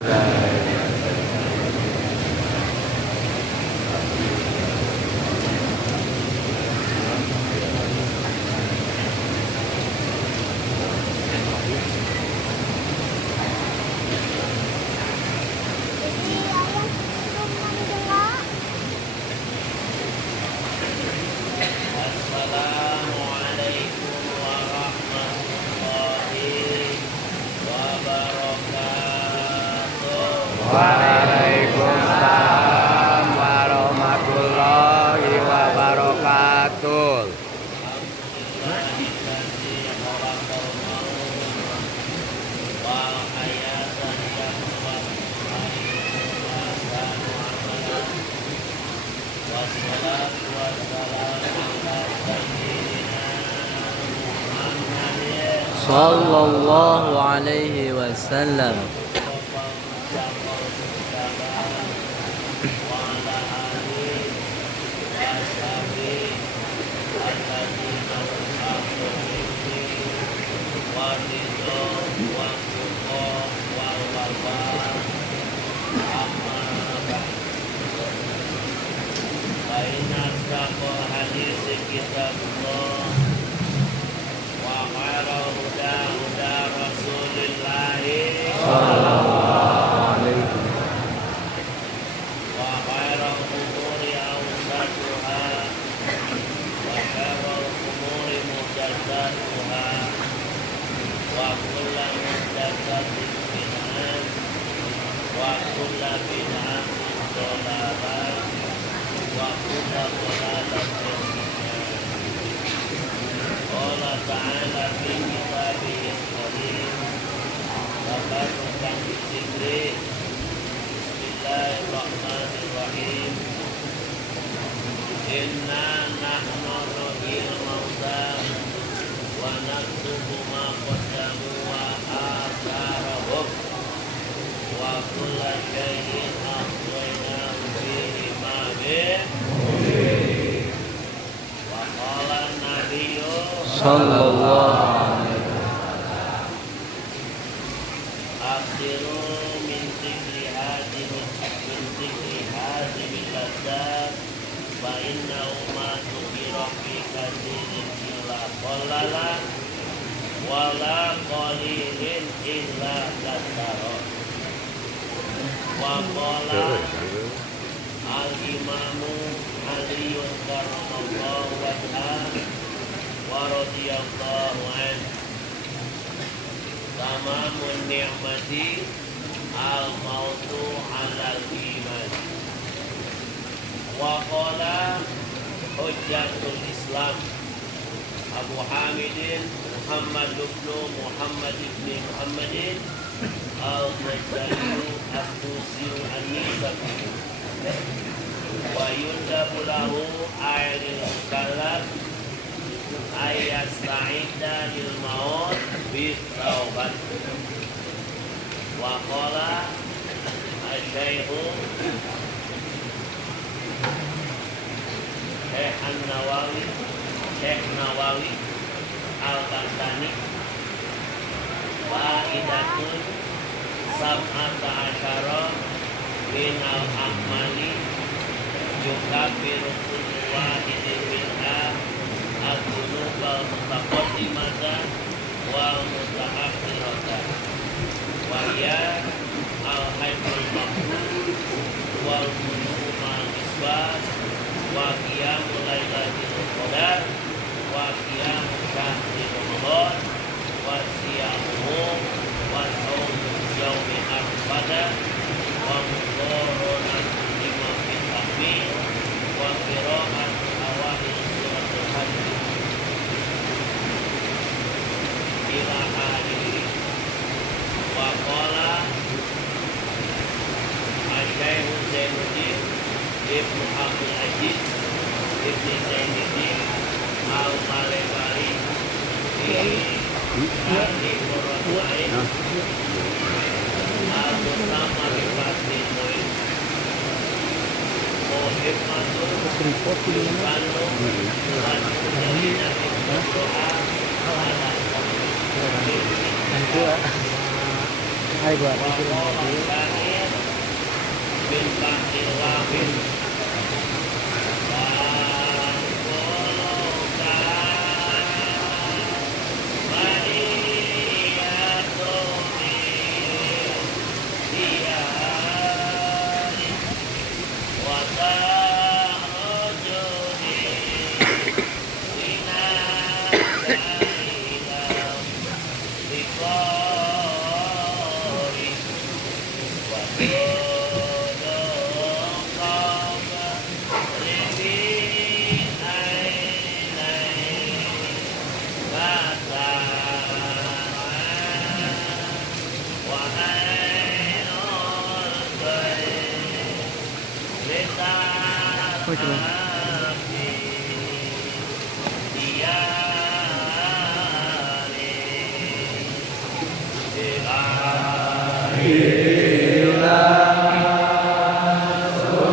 Assalamualaikum warahmatullahi wabarakatuh. Waalaikumsalam warahmatullahi wabarakatuh. Sallallahu alaihi wasallam. Kitabullah wa khairul huda huda Rasulillah Sallallahu alaihi wa khairul umuri awsatuha wa khairul umuri muhdatsatuha wa kullu muhdatsatin bid'ah wa kullu bid'atin dhalalah wa kullu dhalalatin Allah Ta'ala fi kitabihil karim tabarrukan bizikri bismillahirrahmanirrahim inna nahnu nuhyil mauta wa naktubu ma qaddamu wa atharahum wa kulla syai'in ahsaynahu fi imamin wa qala nabiyyu Sallallahu akhiru min dzikri hadhihi lazzat fa innahu ma tukira fi katsirin illa qallala wa la qalilin illa katsara wa qala al-imamu aliyun karamallahu wajhahu wa radiyallahu anhu tamamun ni'mati al-mautu alal iman wa qala hujjatul islam Abu Hamidin Muhammad ibn Muhammadin al-Ghazali al-Tusi al-Nisabi wa yundabu lahu ayril kalam ayat sa'ida lil maut bi taubat wa qala asy-syaikhu Syekh Nawawi al-Bantani fa'idatun sab'ata asyara minal amali yukafiru kullu wahidin minha al-dhunub al-mutaqaddimata wal mutaakhirata wa hiya al-haybul maqbul wal munumal isbat wa qiyamul lailatul qadar wa qiyamul syahri ramadan wa siyamuhu wa shaumu yaumi arfada wa muqaranatul imam bil tahmid wa qira'at awail suratul hajj ila akhirih wa qala asy-syaikh Zainuddin Ibnu Abdul Aziz Ibnu Zainuddin al-Malebari di Qurratul Ain al-Mutama Bifatin Mu'in Muhimmatul Bandung Lanjutnya Doa Nanti hai buat itu. بالبحر الواحد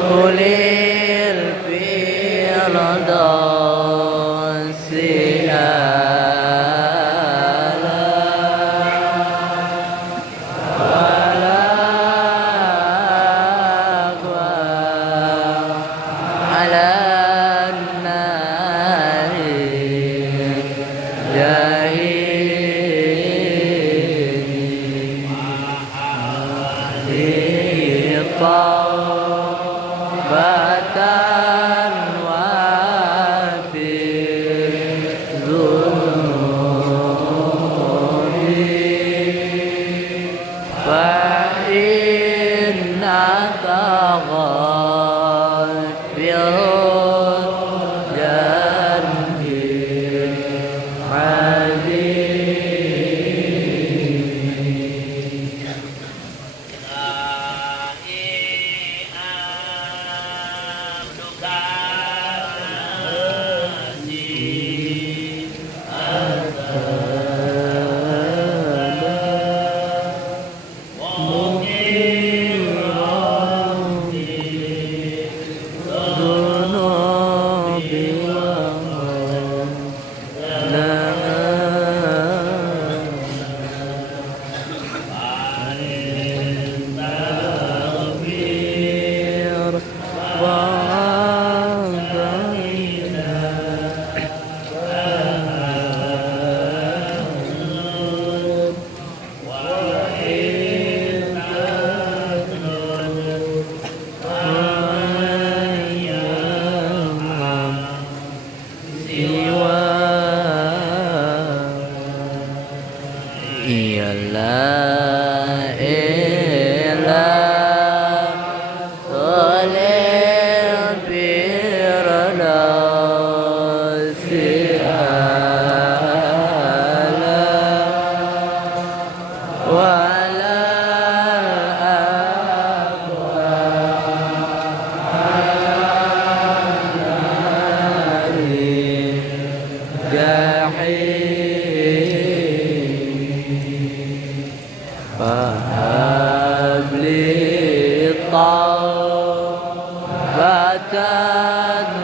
Ulil firdausi a'la wala aqwa ala nari jahili taubatan wa birzunubi fa innaka ghafirun jannil La ilaha illallah firdausi a'la wala aqwa nari jahil fahabli taubatan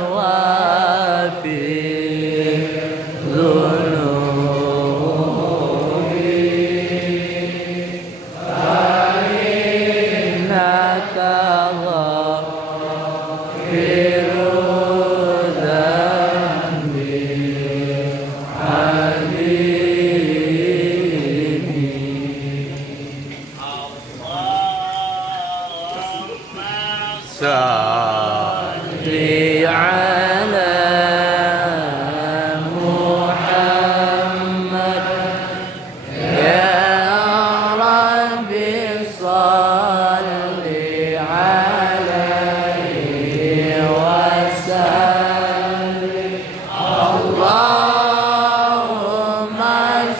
wa fi dhunubi fa innaka ghafirun salli ala Muhammad ya Rabbi salli alaihi wa sallim Allahumma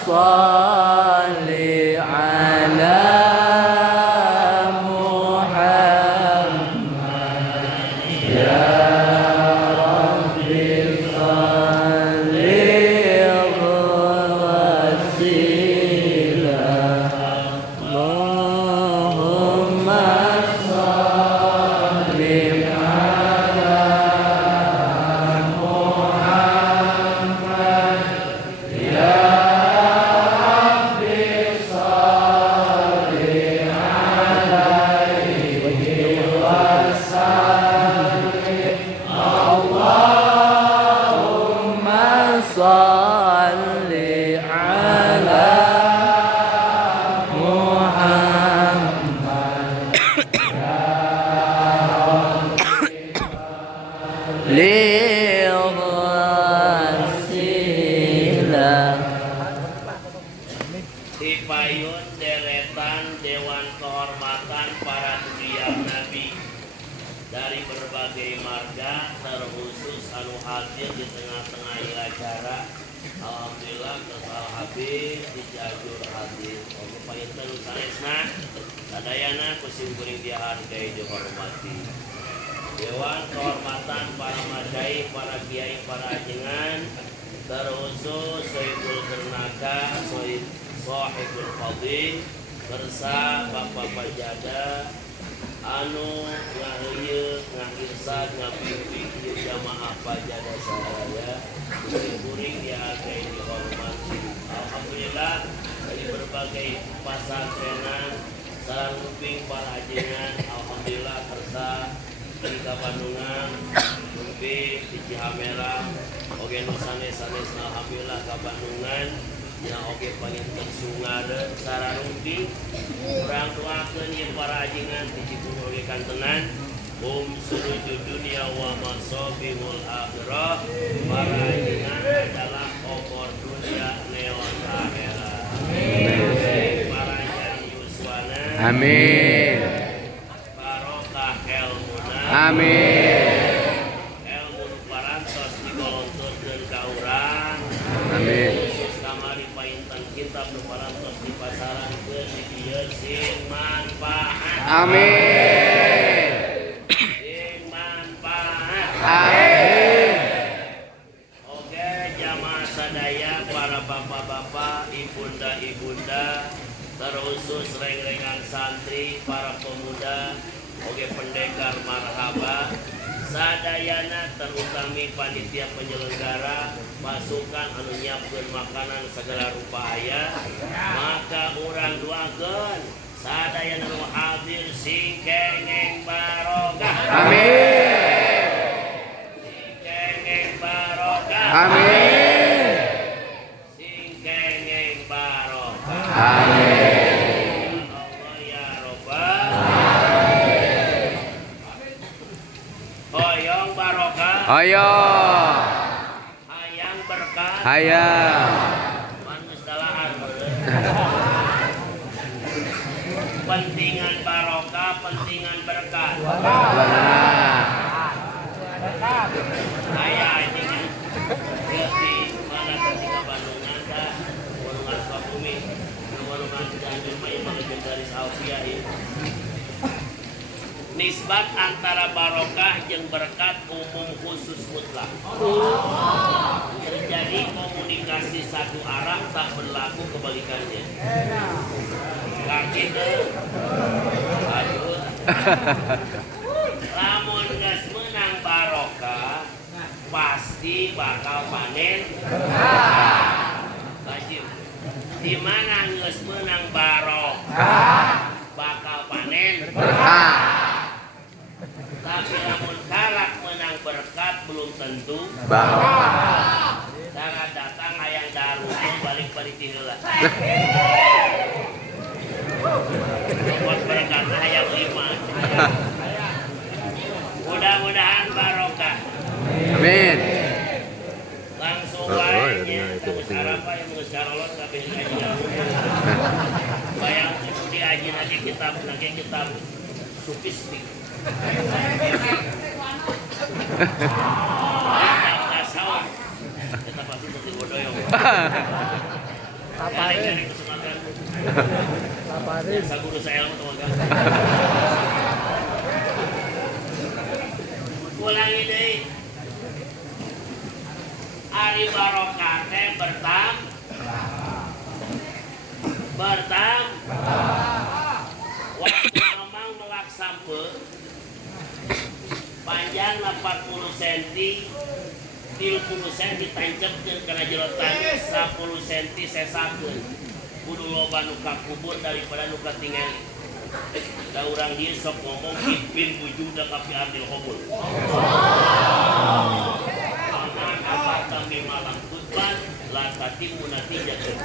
salli ala kehormatan para beliau Nabi dari berbagai marga, terkhusus anu hadir di tengah-tengah acara. Alhamdulillah kesal habis di Cianjur hadir. Oke panjenengan sanesna sadayana kusim kuring dia hargai dihormati. Dewan kehormatan para masyayikh, para kiai, para ajengan, terkhusus Sohibul Kernaka, Sohibul Fadil, bersa Bapak Pajada, anu ngaheuyeuk ngahirsad ngabimbing ieu jamaah Pajada sadaya, kuring dihargai dihormati. Alhamdulillah dari berbagai pasantrenan sareng kuping para ajengan, alhamdulillah kersa di Bandungan, mungkin di Cihamera, oke nu sanes-sanes alhamdulillah ka Bandungan, ya oke panginten Sungare sararungking, urang doakeun ieu para ajengan di Cibungur oge kantenan, surujud dunia wa masobihul akhirah, para ajengan adalah obor dunia neon akhirat. Para ajengan yuswana. Amin. Barokah ilmuna. Amin. Ilmu parantos digolongkeun ka urang. Amin. Khusus kamari painten kitab nu parantos dipasarankeun di dieu sing manfaat. Amin. Sing manfaat. Amin. Oke, jamaah sadaya, para bapak-bapak, ibunda-ibunda, terkhusus reng-rengan santri, para pemuda, oke pendekar marhaba, sadayana terutami panitia penyelenggara, pasukan anu nyiapkeun makanan segala rupa aya, maka urang doakeun sadayana nu hadir sing kengeng barokah. Amin. Sing kengeng barokah. Amin. Sing kengeng barokah. Amin. Ya Allah ya Rabbal. Hoyong barokah. Ayo. Hayang berkah. Hayang. Manus dalahan. Pentingan barokah, pentingan berkah. Aya anjingan. Jadi mana ketika Bandungan dah, Warungan Sukabumi, Warungan Cianjur mah ieu legendaris Alfiah ieu. Nisbat antara barokah jeung berkat umum khusus mutlak. Terjadi komunikasi satu arah tak berlaku kebalikannya. Kaki teh, aduh. Lamun geus meunang barokah, pasti bakal panen. Wajib. Di mana geus meunang barokah, bakal panen. Tapi lamun karak menang berkat belum tentu. Jangan datang hayang darurat balik-balik di heula. Buat berkat hayang lima. Mudah-mudahan barokah. Amin. Langsung wae nya sarapa yang ngeusarolot kabeh aji. Bayang kudu diaji lagi kitab sufistik. Tasawuf. Kita pasti seperti bodoyong. Apa-apa kesempatan. Sa guru saya ilmu teman-teman. Ulangi deui. Ari barokah teh bertam. Waktu memang melak sampe panjang 40 cm 30 cm ditancepkeun kana jero tanah 10 cm sesakeun kudu loba nu kakubur daripada nu katingali. Da urang dieu sok ngomong bin wujuda ka fi ardil hubul. Anak apa tambi malam kutban la tatimu natijatun.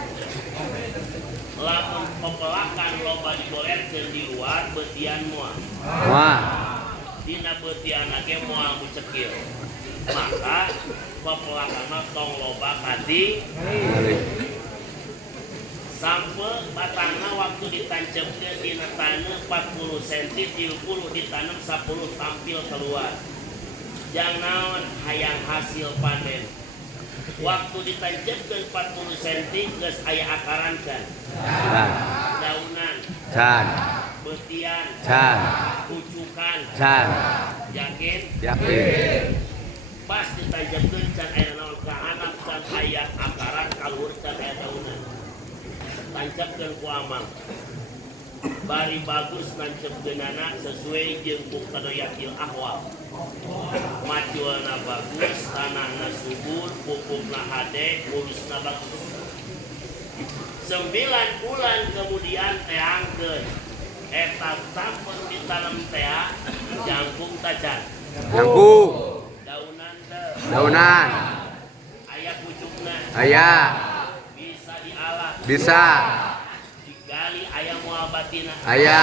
Lamun pepelakan loba dibolehkeun di luar beutian moal. Wah. Dina beutian ge moal mucekil. Maka pepelakan tong loba kati sampai sampe batangna waktu ditancapkeun dina taneuh 40 cm 30 ditanam 10 tampil keluar. Jang naon hayang hasil panen. Waktu ditancapkeun 40 cm geus aya akaran can. Can. Daunan, Can. beutian, Can. pucukan. Can. Yakin? Yakin. Pas ditancapkeun can aya naon ka anak can aya akaran kaluhur can aya daunan. Tancapkeun ku amang. Bari bagus nancapkeunana sesuai jeung muqtadayakil ahwal. Majuana bagus, tanahna subur, pupukna hade, urusna bagus. 9 bulan kemudian teangkeun. Eta sampun ditanam teh jangkung tacan. Jangkung. Daunan teh. Daunan. Aya pucukna. Aya. Bisa dialah. Bisa. Digali aya moal batina. Aya.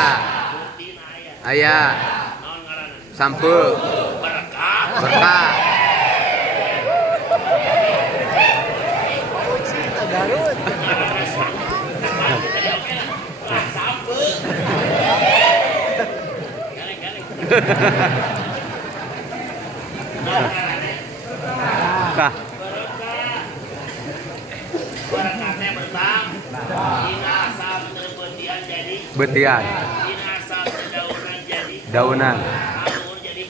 Butina aya. Aya. Naon ngaranna? Sampeu. Berkah. Berkah. Garut. Kah. Berkatnya bertam. Dina asal beutian jadi. Betian. Dina asal daunan jadi. Daunan. Alur jadi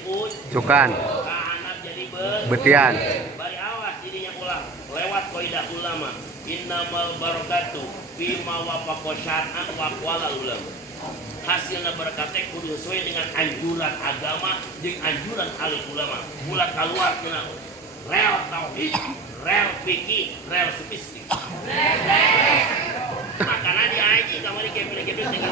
Cukan. anak jadi Betian. Bari awas dirinya ulang. Lewat kaidah ulama. Innamal barakatu bima wafaqa syar'an wa qala ulama. Hasilna berkatnya kudu sesuai dengan anjuran agama jeung anjuran ahli ulama. Ulah keluar tina rel tauhid, rel fikih, rel sofistik. Makana diaji kamari kepilih-kepilih teh gitu.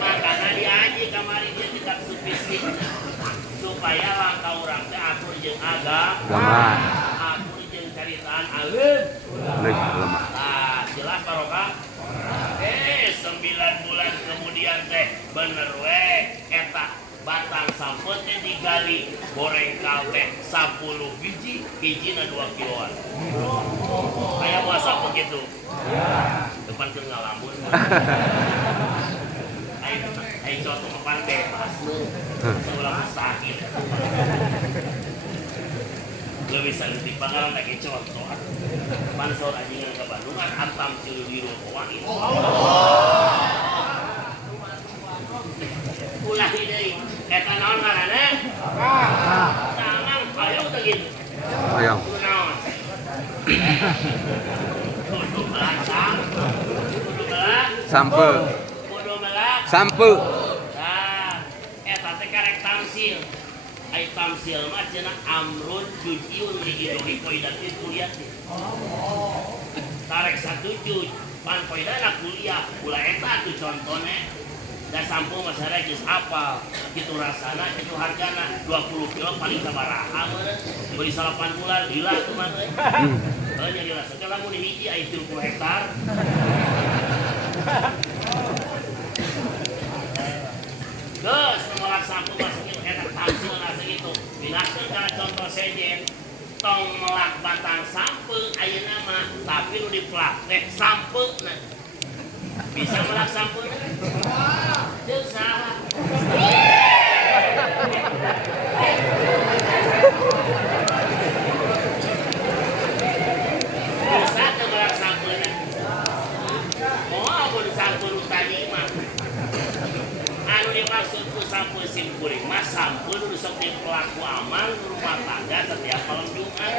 Makana diaji kamari dia tingkat sofistik supaya langkah urang teh atur jeung agama, atur jeung caritaan alim. Ulama. Nah, jelas barokah. 9 bulan kemudian teh bener we eta batang sampun teh digali goreng kabeh 10 biji hijina 2 kiloan. Aya puasa begitu. Depan keur ngalamun. Ai contoh depan bebas meuh. Saulah sakit. Gak bisa ngerti pengalaman lagi contoh. Pansor anjingan ke Bandungan antam cilu wangi. Ulah deui. Eta naon ngaranna? Tanang hayang teh gitu. Hayang. Naon? Kudu melacang. Kudu melak. Sampeu. Kudu melak. Sampeu. Nah, eta teh karek tamsil. Ai tamsil mah cenah amrun jujiyun li idoi qaidatin kuliatin. Tarek satuju pan qaidana kuliah ulah eta atuh contone da sampung masyarakat geus hafal kitu rasana kitu hargana 20 kilo paling sabaraha meureun beli 8 bulan lila tuh mah teh. Heuh nya dirasakeun lamun hiji aya 30 hektar. Geus nolak sampung masukin eta tamsil na segitu. Bilahkeun kana contoh sejen. Tong melak batang sampeung ayeuna mah tapi nu dipelak teh sampeuna. Bisa melak sampeuna? Teu salah. Bisa teu melak sampeuna. Moal mun sampeun tadi mah. Anu dimaksud ku sampeun sim kuring mah sampeun nu sok dipelaku amal rumah tangga setiap malam Jumat.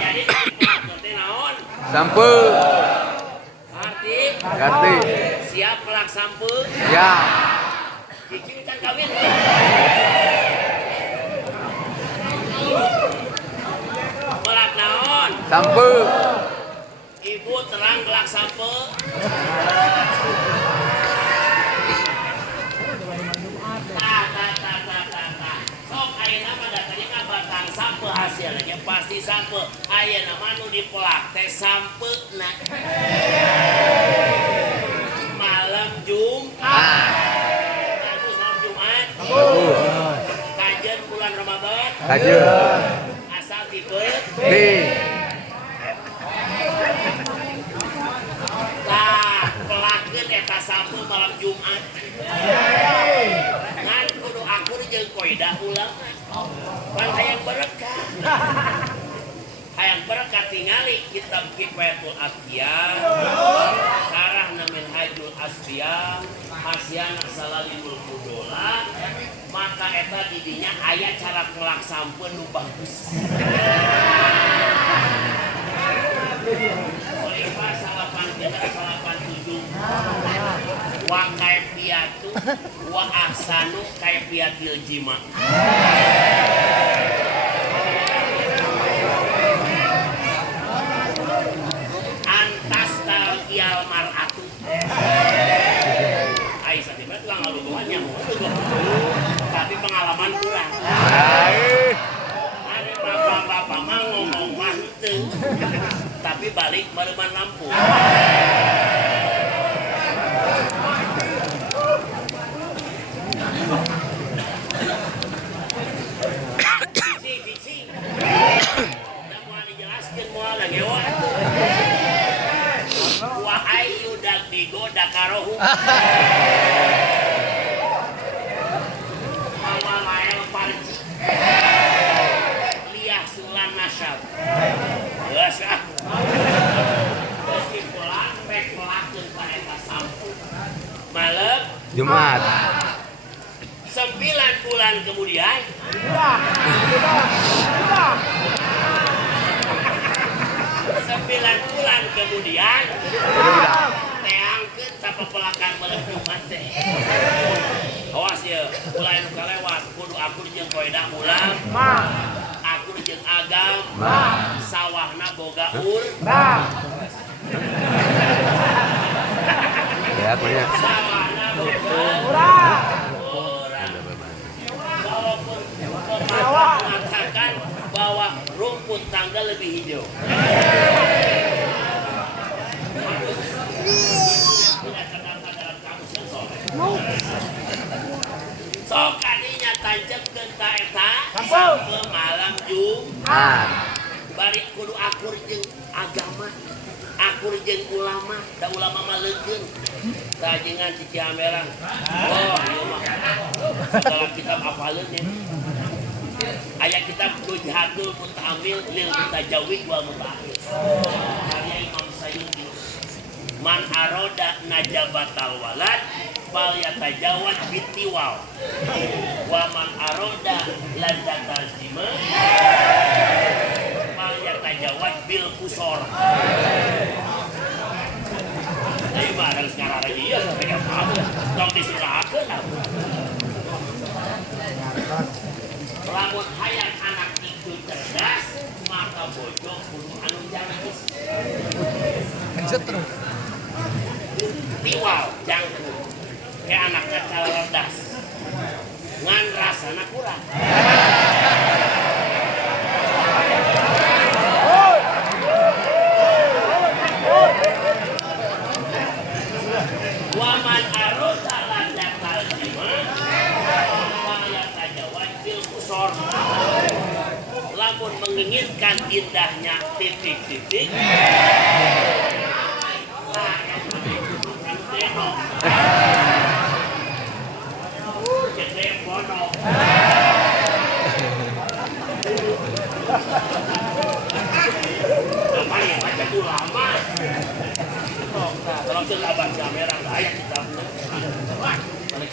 Jadi pelaku teh naon? Sampeu. Arti siap pelak sampeun? Ya. Cicing can kawin. Pelak naon? Sampeu. Ibu terang gelak sampe. Sok ayeuna mah datanya ka batang sampe hasilnya pasti sampe. Ayeuna mah nu dipelak teh sampeuna. Bagus malam Jumat. Bagus. Kajian bulan Ramadan. Kajeun. Asal tipe. Nah, pelakeun eta Sabtu malam Jumat. Ngan kudu akur jeung koidah ulama. Pan hayang berkah. Hayang berkah tingali kitab Kifayatul Atqiyah, Sarahna Minhajul Asfiyah, Hasyana Salamul Fudola, maka eta didinya aya cara ngelaksampeun nu bagus. Oleh salapan kita salapan 7 wa kaifiyatu wa ahsanu kaifiyatil jima. Antas talqiyal mar'atu. Aisyah tiba tukang ngalungguhannya tapi pengalaman kurang. Ada bapak-bapak mah ngomong mah teu tapi balik bareman lampu. Biksi. Nah, mau dijelaskan moal lagi wa ayu dabigo dakarohu. Awalael parji. Liyah sulan nasyab. Geus ah. Kesimpulan pek pelakeun ka eta Sabtu. Malam Jumat. 9 bulan kemudian. 9 bulan kemudian teangkeun tapapelakan malam Jumat teh. Awas ya, mulai nu kalewat kudu akur jeung koidah ulang. Akur jeung agam. Sawahna boga ur. Ya, punya. Sawahna boga urang. Walaupun pepatah mengatakan bahwa rumput tangga lebih hijau. Tidak terdapat dalam kamus yang soleh. Sok kadinya tancapkeun ka eta sampai malam Jumat. Bari kudu akur jeung agama, akur jeung ulama, da ulama mah leukeun. Tajengan Cici Amerang. Oh, ieu mah. Segala kitab hafaleun ya. Aya kitab Nujhatul Muta'amil lil Mutajawwid wal Muta'akhir. Karya Imam Sayyidi. Man aroda najabatal walad fal yatajawad bitiwal. Wa man aroda ladzatal jima fal yatajawad bil kusor. Ayo bareng sekarang lagi ya sampai apa? Tong disilahkeun apa? Lamun hayang anak itu cerdas, maka bojo kudu anu jangkis. Tiwal jangkut. Kayak anaknya cerdas. Ngan rasana kurang. Waman aroda landatal jima faya tajawad bil kusor. Lamun menginginkan indahnya titik-titik. Nah, denok. Gede bonok. Namanya macam ulama. Kalau sudah baca merah layak kita balik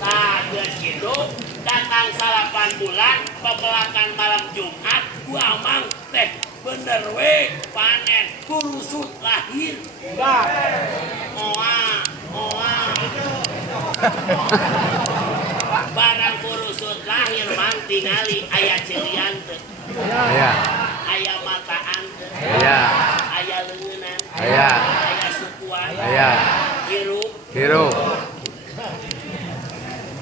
nah begitu datang 8 bulan pebelakan malam Jumat gua amang teh bener we panen kurusut lahir oa barang kurusut lahir mang tingali aya cilian teh aya mataan teh aya leungeun aya sukuan hirup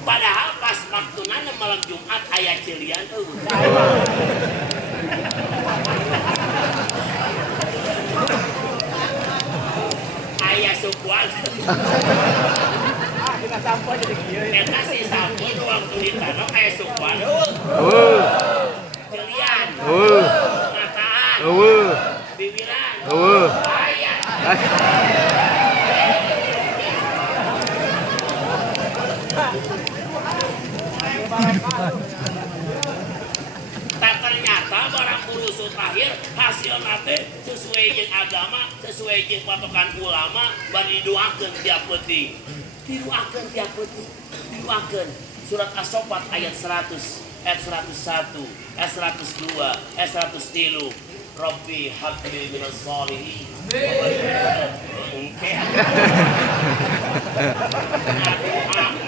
padahal pas waktunana malam Jumat aya cilian tuh. sukuan. Eta si sampun waktu ditano kayak sukuan. Celian. Mataan. Bibiran. Ayat. Tak ternyata barang urusut lahir hasil nate sesuai jeung agama, sesuai jeung patokan ulama, bari didoakeun tiap penting. Didoakeun tiap penting. Didoakeun. Surat As-Saffat ayat 100, ayat 101, ayat 102, ayat 103. Rabbi habli minas sholihin. Oke. Aku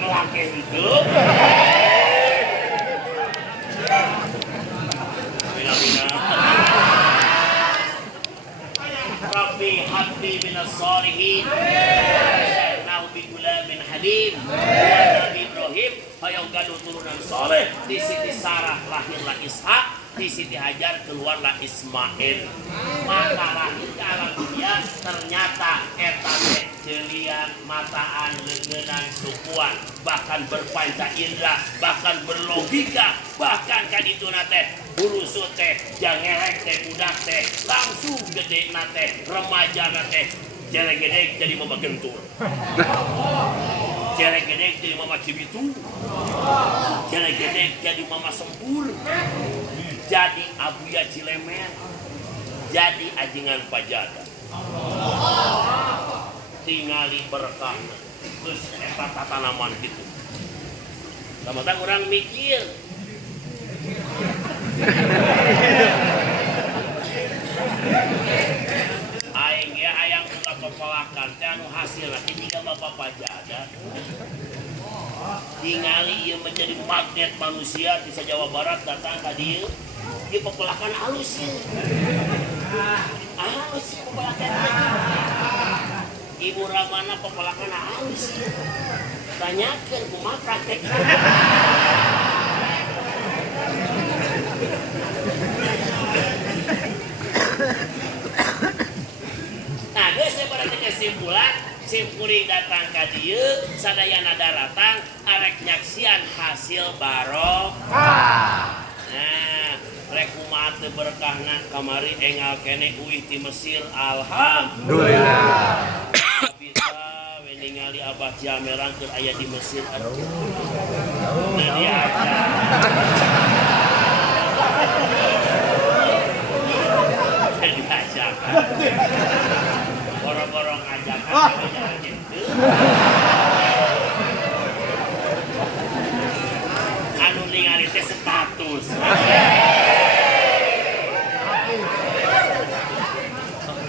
melangkah hidup. Rabbi habli minas sholihin. Nabi gulamin halim. Nabi Ibrahim hayang gaduh turunan soleh. Di Siti Sarah lahirlah Ishak, di Siti Hajar keluarlah Ismail. Maka lahir ke alam dunia ternyata eta teh celian, mataan, leungeunnan, sukuan, bahkan berpanca indera, bahkan berlogika, bahkan kadituna teh urusut teh jangelek teh budak teh langsung gede teh remaja teh jelek-gedek jadi mama gentur, jelek-gedek jadi mama cibitu, jelek-gedek jadi mama sempur, jadi abuya cilemer, jadi ajingan pajada, tingali berkah, terus eta tanaman gitu. Sama-sama orang mikir. Aing ya hayang buka pepelakan teh anu hasilna teh jiga bapak pajada. Tingali ieu menjadi magnet manusia di Jawa Barat datang ka dieu. Ieu pepelakan halus ieu. Halus pepelakan. Ibu Ramana pepelakan halus ieu. Tanyakeun kumaha praktekna. Nah, geus seberapa kesimpulan, simkuring datang ka dieu, sadayana daratang arek nyaksian hasil barokah. Nah, rek kumaha teu berkahna kamari engal kene uih ti Mesir, alhamdulillah. Bisa we ningali Abah Ciamerang keur aya di Mesir aduh. Jadi aja. Diajak borong-borong ajakan jalan gitu anu ningali teh status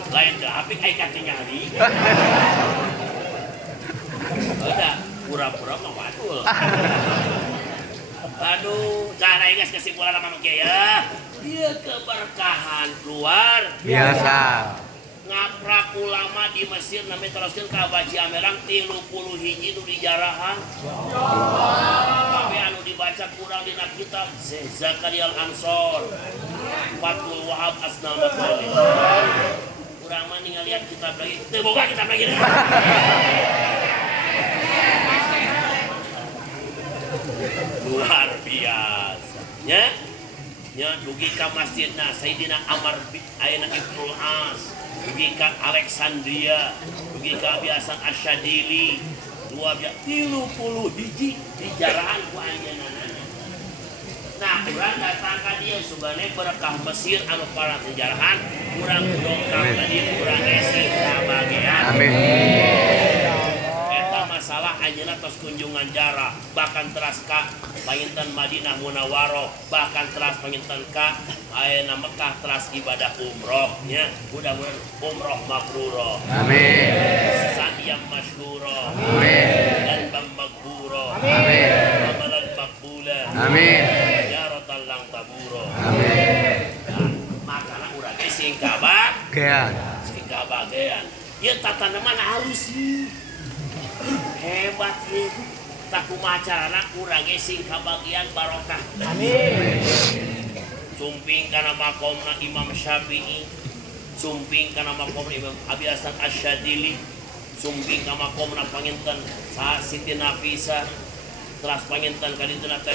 lain teh apik aya katingali udah pura-pura mah wadul aduh cara geus kesimpulan sama kieu ya. Dia keberkahan keluar biasa. Ngaprak ulama di Mesir namanya teruskan ke Abah Ciamerang 30 hiji nu dijarahan. Tapi anu dibaca kurang dina kitab Zakaria Al-Ansor, Fathul Wahab Asnama Khalid. Kurang mah ningalian kitab lagi. Teu boga kitab lagi. Luar biasa. Nya dugi ka masjidna Sayyidina Amr bin Aina Ibnul As, dugi ka Alexandria, dugi ka Abiasan Asyadili, 30 hiji dijarahan ku anjeunna. Nah, urang datang ka dieu subane berkah Mesir anu para penjarahan, urang dongkap ka dieu urang esi kabagean. Amin. Eta masalah anjeunna tos kunjungan jarah, bahkan teras ka panginten Madinah Munawwaroh, bahkan teras panginten ka ayeuna Mekah teras ibadah umroh nya. Mudah-mudahan umroh mabrurah. Amin. Sa'yam masyhurah. Amin. Dan maghfurah. Amin. Amalan maqbula. Amin. Jaratan lang tabura. Amin. Nah, makana urang ge sing kabagean. Sing kabagean. Ieu tataneman halus ieu. Hebat nih. Takumaha carana urang ge sing kabagian barokah. Amin. Sumping kana makomna Imam Syafi'i, sumping kana makomna Imam Abi Hasan Asyadili, sumbing ka makomna panginten sa Siti Nafisa teras panginten kadituna teh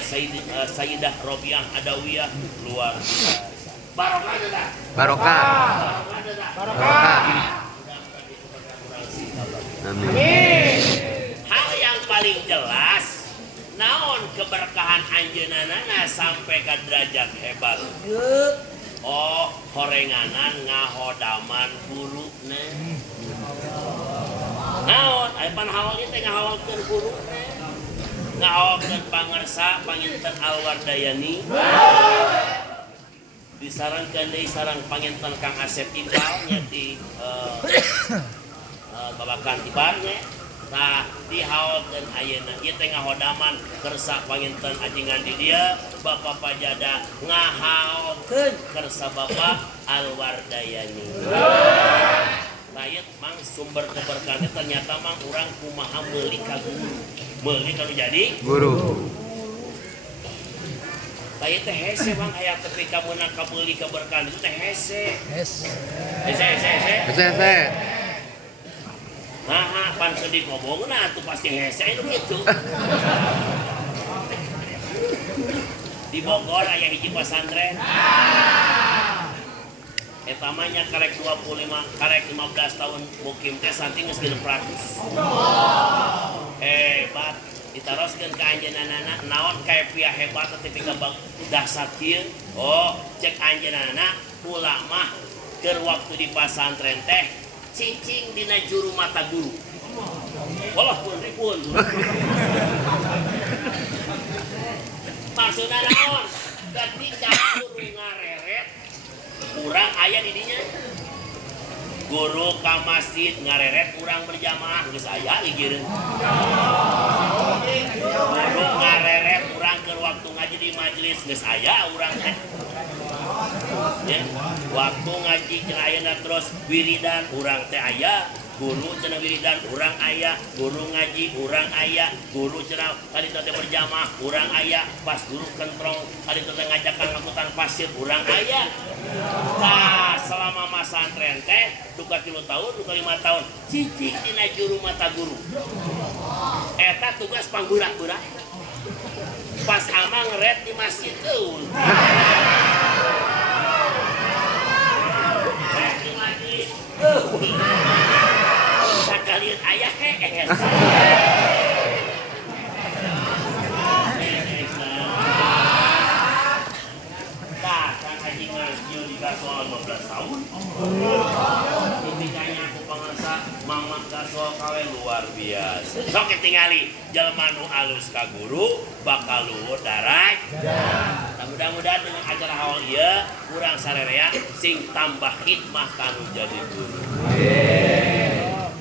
Sayyidah Robiah Adawiyah luar biasa. Barokah dah. Barokah. Barokah. Amin. Hal yang paling jelas naon keberkahan anjeunana sampai ke derajat hebat. Oh, horenganan ngahodaman guruna. Naon, aya pan hawal teh ngahawalkeun guruna. Ngahawalkeun pangersa panginten Alwardayani. Disarankeun deui sareng panginten Kang Asep Iqbal nya di babakan ibarnya. Nah, dihawakeun ayeuna ieu teh ngahodaman kersa panginten ajengan di dieu Bapak Pajada ngahawakeun kersa Bapak Alwardayani. Tayet mang sumber keberkahan ternyata mang urang kumaha meuli ka guru. Meuli kalau jadi Guru. Tayet teh hese bang aya ketika meunang ka meuli keberkahan itu teh hese. Hese. Nah, pan sedih ngomongna atuh pasti hese itu gitu. Di Bogor aya hiji pesantren. Eta mah nya karek 15 tahun mukim teh santing geus 600. Hebat. Ditaroskeun ka anjeunana naon kaepiah hebat teh pika dahsyat kieu. Oh, cek anjeunana kula mah keur waktu di pesantren teh cicing dina juru mata guru. Walah pun. Maksudna naon? Ketika guru ngareret, urang aya di dinya. Guru ka masjid ngareret, urang berjamaah geus aya ieu. Guru ngareret, urang keur waktu ngaji di majelis geus aya urang teh. Ya, waktu ngaji cenah ayeuna terus wiridan urang teh aya, guru cenah wiridan urang aya, guru ngaji urang aya, guru cenah kali teh berjamaah urang aya, pas guru kentrong kali teh ngajakan angkutan pasir urang aya. Nah, selama masa antren teh duka 3 tahun, duka 5 tahun cicing dina juru mata guru. Eta tugas panggurak-gurak. Pas ama ngeret di masjid keul. Sakalian ayah hees. Nah, kan haji ngaji di gasol 15 tahun. Ketikanya aku pangersa mamah gasol kawe luar biasa. Sok tingali jelema nu alus ka guru bakal luhur darajat. Mudah-mudahan dengan acara haul ieu urang sarerea sing tambah khidmah kanu jadi guru.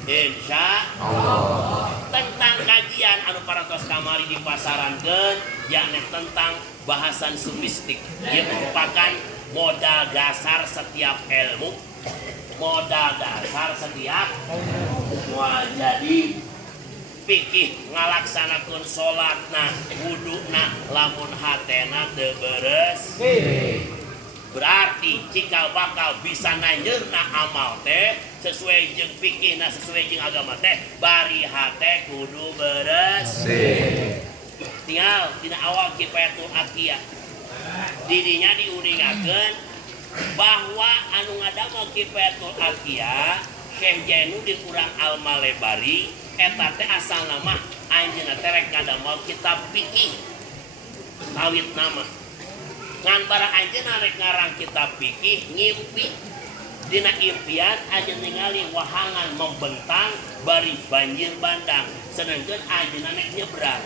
Insya Allah. Tentang kajian anu parantos kamari dipasarankeun yakni tentang bahasan sufistik. Ieu merupakan modal dasar setiap ilmu. Modal dasar setiap jadi pikih ngalaksanakeun salatna, wuduna, lamun hatena teu beres. Berarti cikal bakal bisa nanyeurna amal teh sesuai jeung pikihna, sesuai jeung agama teh bari hate kudu beres. Tinggal dina awal Kifayatul Atqiyah didinya diuningakeun bahwa anu ngadamel Kifayatul Atqiyah Syekh Jainuddin urang Al-Malebari eta teh asal nama anjeunna teh rek ngadamel kitab fikih kawit nama ngan bara anjeunna rek ngarang kitab fikih ngimpi dina impian anjeun ningali wahangan membentang bari banjir bandang sedengkeun anjeunna nek nyebrang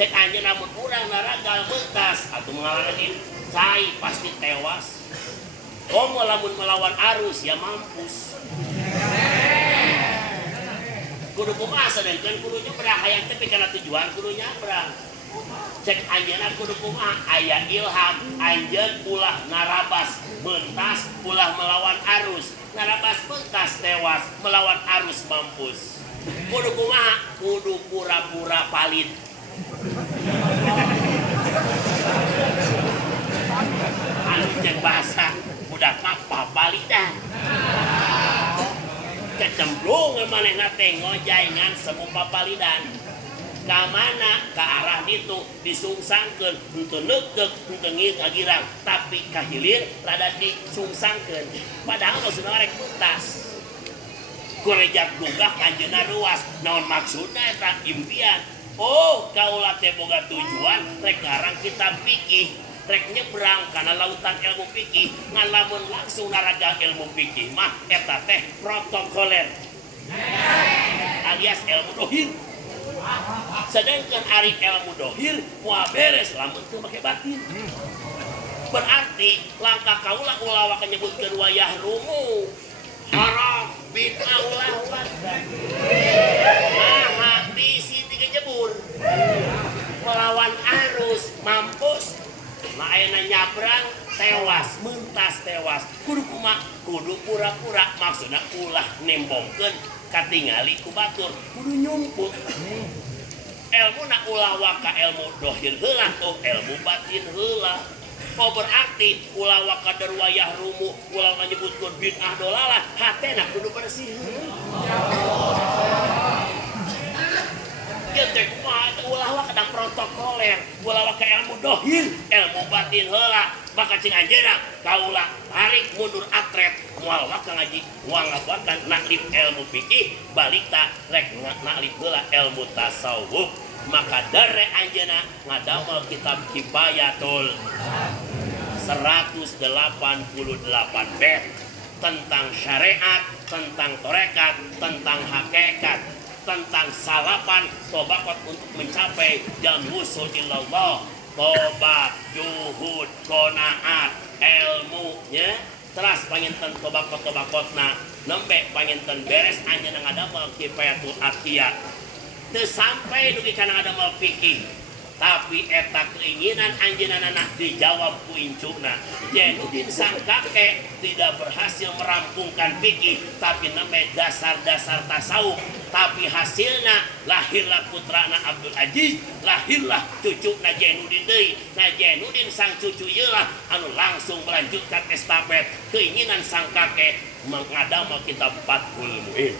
cek anjeunna mun urang naragal mentas atuh mengalami cai pasti tewas. Oh lamun melawan arus ya mampus. Kudu kumaha sedengkeun kudu nyebrang hayang teh kana tujuan kudu nyebrang. Cek anjeunna kudu kumaha aya ilham anjeun ulah narabas mentas ulah melawan arus. Narabas mentas tewas melawan arus mampus. Kudu kumaha kudu pura-pura palit. Anu cek bahasa budak apa balidan. kecemplung manehna teh ngojaingan semu papalidan. Ka mana ka arah ditu disungsangkeun henteu neukek henteu ngagirang tapi kahilir rada disungsangkeun padahal maksudna rek tuntas kurejak gugah anjeunna ruas naon maksudna eta impian oh kaula teh boga tujuan rek ngarang kitab fikih rek nyebrang kana lautan ilmu fikih ngan lamun langsung naraga ilmu fikih mah eta teh protokoler alias ilmu dohir. Sedangkan ari ilmu dohir moal beres lamun teu make batin. Berarti langkah kaula ulah nyebutkeun wayah rumu haram bid'ah ulah nah bisi tiga jebur melawan arus mampus nah ayeuna nyabrang tewas mentas tewas kudu kumaha kudu pura-pura maksudna ulah nembongkeun katingali ku batur kudu nyumput ilmu na ulah waka ilmu dohir heula tuh ilmu batin heula oh berarti ulah waka darwayah rumu ulah menyebutkeun bid'ah dolalah hatena kudu bersih kieu teh kumaha ulah waka da protokoler ulah waka ilmu dohir ilmu batin heula maka cing anjeunna kaula tarik mundur atret moal waka ngaji moal ngabakan naklif ilmu fikih balik ta rek naklif heula ilmu tasawuf maka dare anjeunna ngadamel kitab Kifayatul 188 bait tentang syariat, tentang torekat, tentang hakikat, tentang salapan tobakot untuk mencapai jalan wusul ilallah tobat, juhud, qanaat, ilmunya teras panginten tobakot-tobakotna nembe panginten beres anjeunna ngadamel Kifayatul Atqiyah teu sampai dugi kana ngadamel fikih tapi eta keinginan anjeunna dijawab ku incuna Jainuddin sang kakek tidak berhasil merampungkan fikih tapi nembe dasar-dasar tasawuf tapi hasilna lahirlah putrana Abdul Aziz lahirlah cucuna Jainuddin deui nah Jainuddin sang cucu ieu lah anu langsung melanjutkan estafet keinginan sang kakek mengadamel kitab Fathul Mu'in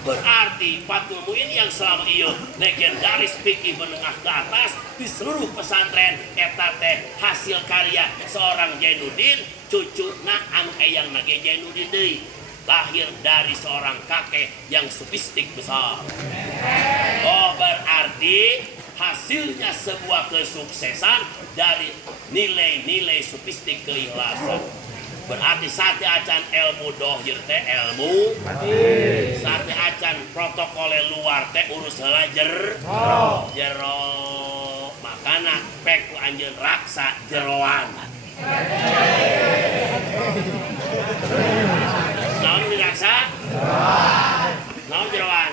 berarti Fathul Mu'in yang selama ieu legendaris fikih menengah ke atas di seluruh pesantren eta teh hasil karya seorang Jainuddin cucuna anu eyangna ge Jainuddin deui lahir dari seorang kakek yang sofistik besar. Oh berarti hasilnya sebuah kesuksesan dari nilai-nilai sofistik keikhlasan. Berarti sate acan ilmu dohir teh ilmu sate acan protokole luar teh urus heula jero makana pek ku anjeun raksa jeroan naon diraksa naon jeroan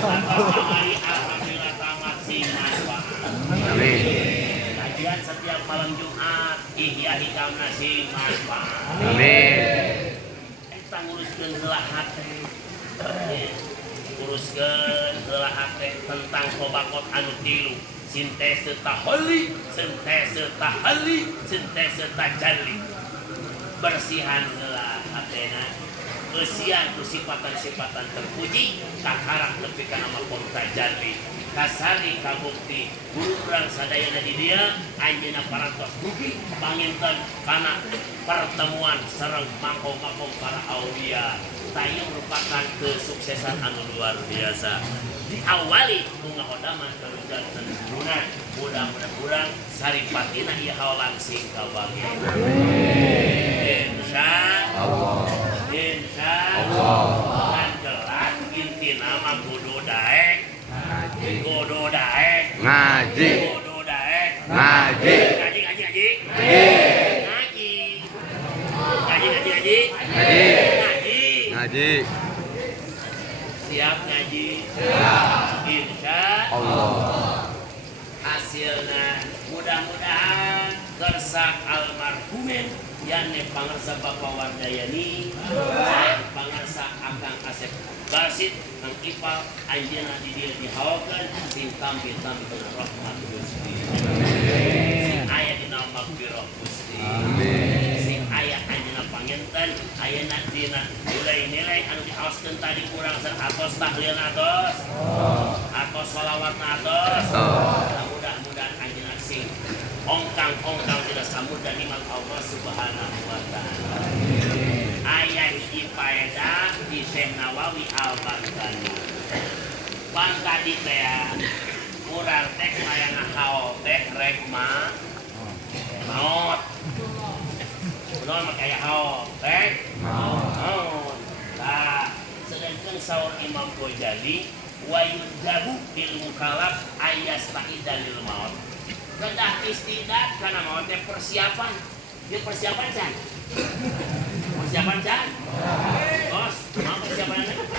alhamdulillah tamat sing manfaat amin setiap malam Jumat ihya hikam nasi manfaat amin eta nguruskeun heula hate nguruskeun heula hate tentang tobakot anu tilu sintese tahalli sintese tahalli sintese tajalli bersihan heula hatena eusian ku sifatan-sifatan terpuji kakarak nepi kana makom tajalli kasari kabukti urang sadayana di dia anjeunna parantos dugi panginten kana pertemuan sareng makom-makom para aulia taya merupakan kesuksesan anu luar biasa diawali ku ngahodaman karujanten gurunan mudah-mudahan urang saripatina ieu hal langsing kabage insyaallah kan jelas intina mah kudu daek kudu daek ngaji kudu daek ngaji ngaji siap ngaji insya Allah hasilna mudah-mudahan gersak almarhumin yane pangarsa Bapak Wardayani pangarsa Akang Asep Basit Kang Ipal anjeunna di dieu dihawakeun sing tampi-tampi kana rahmat Gusti sing aya dina magfirah Gusti amin sing aya anjeunna panginten ayeuna dina nilai-nilai anu diaoskeun tadi kurang atos tahlil atos atos shalawat atos mudah-mudahan anjeunna sing ongkang-ongkang tidak samudra nikmat Allah Subhanahu wa taala. Aya hiji faedah di Syekh Nawawi Al-Albani. Pan tadi teh urang teh mayang haol teh rek mah maot. Kunaon make aya haol teh maot. Tah sedangkeun saur Imam Ghazali wa yudabu bil mukallaf ayasta'ida lil maut. Kedah istidak karena mau teh persiapan. Dia persiapan can. Persiapan can. Bos, mau persiapan apa?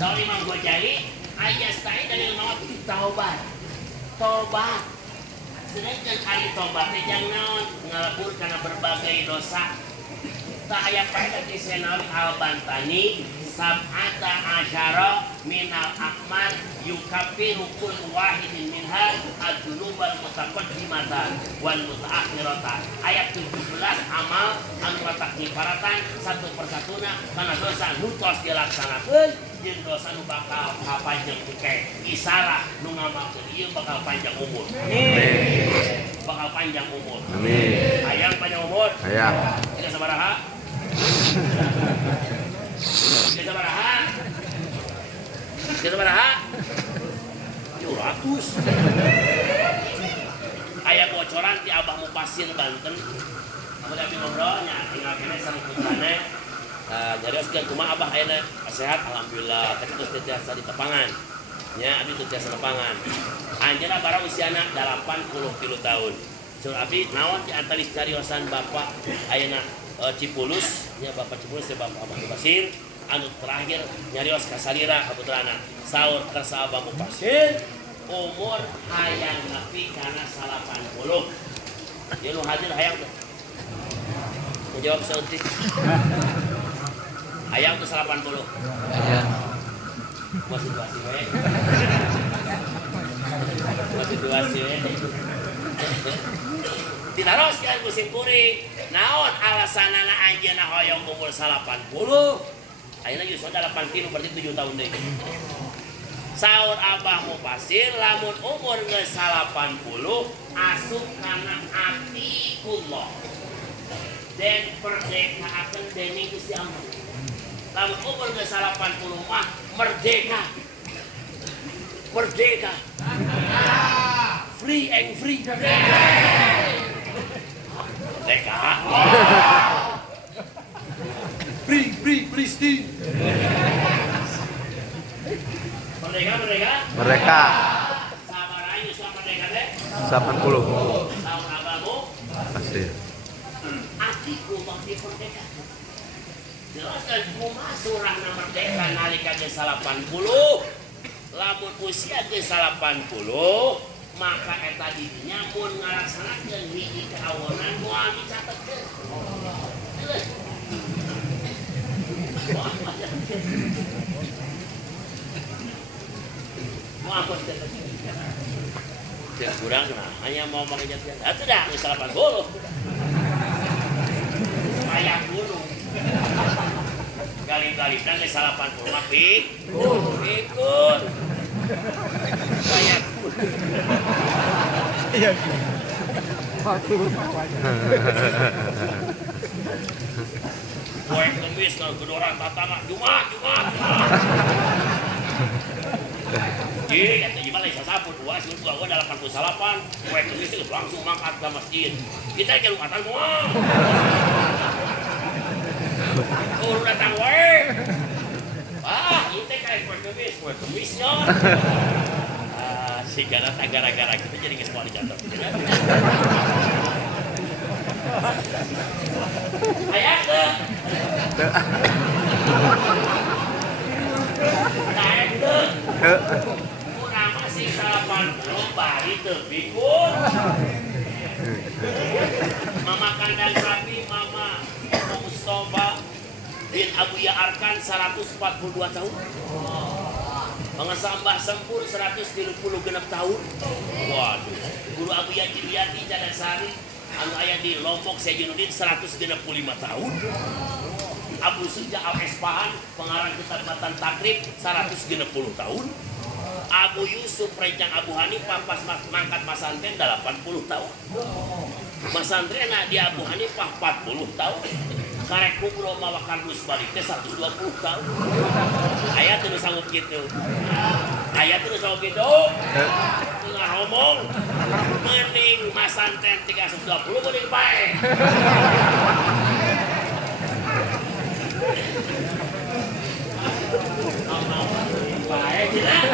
Saur Imam Ghazali ayasta'id dalil maut taubat. Tobat. Sedangkan ari tobat teh jang naon ngalebur kana berbagai dosa. Tak aya faedah di Senawi Al-Bantani sab'ata asyara minal akmal yukaffiru kullu wahidin minha ad-dunubal mutaqaddimata wal mutaakhirata. Ayat 17 amal anu matak nyiparatan satu persatuna kana dosa nu tos dilaksanakeun jeung dosa nu bakal kapanjang teh isara nu ngamalkeun ieu bakal panjang umur. Amin. Bakal panjang umur. Amin. Hayang panjang umur. Hayang. Kita sabaraha? Kita baraha? Kita baraha? 700. Aya bocoran ti Abah Mufasir Banten. Udah bi ngobrolnya tinggal kene sareng putrana. Nyarioskeun kumaha Abah ayeuna sehat alhamdulillah tapi terus tiasa di tepangan. Nya abi teu tiasa tepangan. Anjeunna bara usiana 83 tahun. Cur abi naon di antaris cariosan Bapak ayeuna Cipulus, ya Bapak Cipulus ya Bapak Abah Mufasir. Anu terakhir nyarios kasalira kaputrana saur kersa Abah Mufasir umur hayang nepi kana 80. Ieu nu hadir hayang teh. Menjawab saeutik. Hayang teh 80. Hayang. Masih situasi we. Masih situasi we. Diteruskeun ku simpuri. Naon alasanana anjeunna hoyong umur 80? Ayeuna geus 80 berarti 7 tahun deui. Saur Abah Mufasir lamun umur geus 80 asup kana atiqullah. Den perdekaakeun dening Gusti Allah. Lamun umur geus 80 mah merdeka. Merdeka. Free and free. Merdeka. Free, Steve. Merdeka. Mereka Sabar aja sama merdeka teh. 80. Tahun abamu. Pasti. Atiku bakti merdeka. Jelaskan kumaha surahna merdeka nalika geus 80. Lamun usia geus 80, maka eta didinya mun ngalaksanakeun hiji kahawonan moal dicatetkeun. Mau apa kita? Jangan kurang nah, hanya mau pakai jadian. Itu dah, 80. Supaya gunung. Kali-kali dan 80 mah ikut. Supaya gunung. Iya. Kue kemis kalau kedoran tatangga Jumat. Jadi kata gimana bisa sapu dua sih gua 88 kue kemis itu langsung mangkat ke masjid. Kita ke Jumatan semua. Tur datang wae. Itu kayak kue kemisnya. Si gara-gara kita jadi ke sekolah dicatat. Ayah tuh. Naik tuh. Kurang masih 80 bari tuh pikun. Mama kandang sapi Mama Mustafa bin Abuya Arkan 142 tahun. Mengesambah sempur 136 tahun. Waduh. Guru Abuya Jibriyati Jadasari anu aya di Lombok Sejunudin 165 tahun. Abu Suja Al-Esfahan pengarang kitab Matan Takrib 160 tahun. Abu Yusuf Rejang Abu Hanifah pas mangkat masantren 80 tahun. Masantren di Abu Hanifah 40 tahun. Karek kubro mawa kardus balik teh 120 tahun. Aya teu sanggup kitu. Aya teu sanggup kitu. Tengah ngomong mending masantren 320 mending bae. Baik tidak?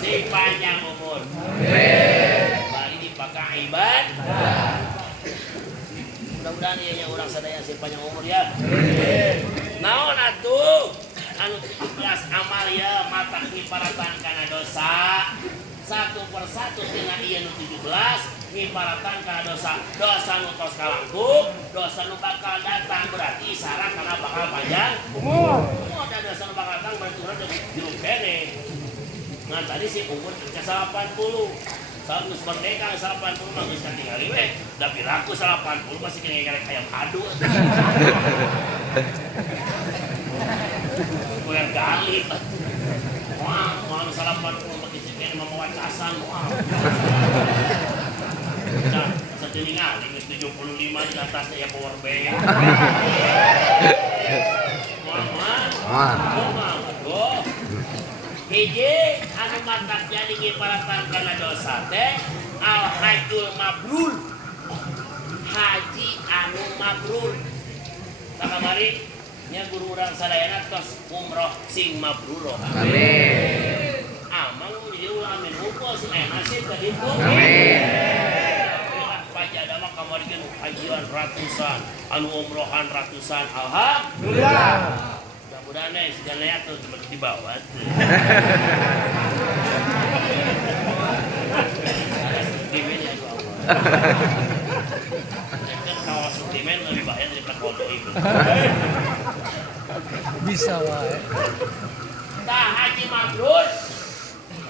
Si panjang umur. Bari dipakai ibadah. Mudah-mudahan ieu urang sadaya si panjang umur ya. Naon atuh? Anu 17 amal ya mata kiparatan kana dosa. Satu persatu tina ieu nu 17 ngiparatan kana dosa. Dosa nu tos kalangkung, dosa nu bakal datang berarti isyarat kana bakal panjang umur. Ada dosa nu bakal datang berarti urang jeruk kene. Nah tadi si umur ke 80. Saat geus merdeka 80 mah geus katingali we. Da piraku 80 masih kene karek aya padu. Kuliah galip. Wah, mau 80 mah geus kene mah wacasan wah. Nah, sateuningal geus 75 di atasnya ya power bank. Wah. Hiji anu matak jadi ngiparatan kana dosa teh al hajjul mabrur. Haji anu mabrur. Sakamari nya guru urang sadayana tos umroh sing mabrur. Amin. Amang jadi ulah amin hukum sing nasib ka ditu. Amin. Pajada mah kamarikeun hajian ratusan, anu umrohan ratusan. Alhamdulillah. Mudah-mudahan segalanya tuh cuma di bawah. Ada sentimen ya dua awal. Kan kalau sentimen lebih bahaya daripada kode itu. Bisa wae. Tah haji mabrur.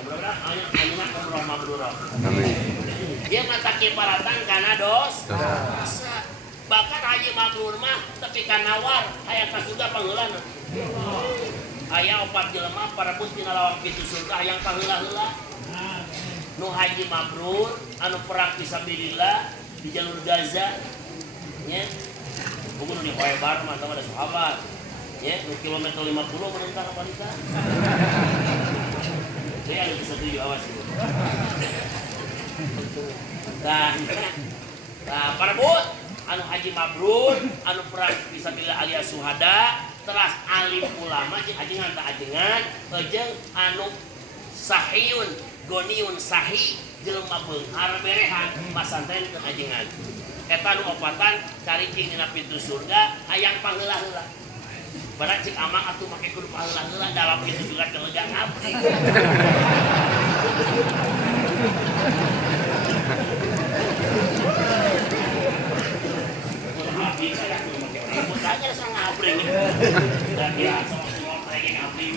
Mudah-mudahan ayeuna umroh mabrur. Amin. Dia mata kiparatan kana dosa. Bahkan haji mabrur mah tapi kana war aya kasuga pangeulana. Aya 4 jelema parebut tina lawang pintu surga yang paheula-heula. Nu haji mabrur anu perang fisabilillah di jalur Gaza nya. Bukan di Khaybar mah sama ada sahabat. Ya, nu kilometer 50 menentang apa kita. Saya ada setuju awas itu. Nah, parebut anu haji mabrur anu perang fisabilillah alias syuhada. Teras alim ulama jeung ajengan tak ajengan jeung anu sahiyun goniun sahih jelema beunghar berehan masantren teu ajengan eta nu opatan caricing dina pintu surga hayang paheula-heula barat cik amang atuh make kudu paheula-heula dalam pintu surga teu lega ngabdi Mutanya sang ngabring. Dan biasa semua pengen ngabring.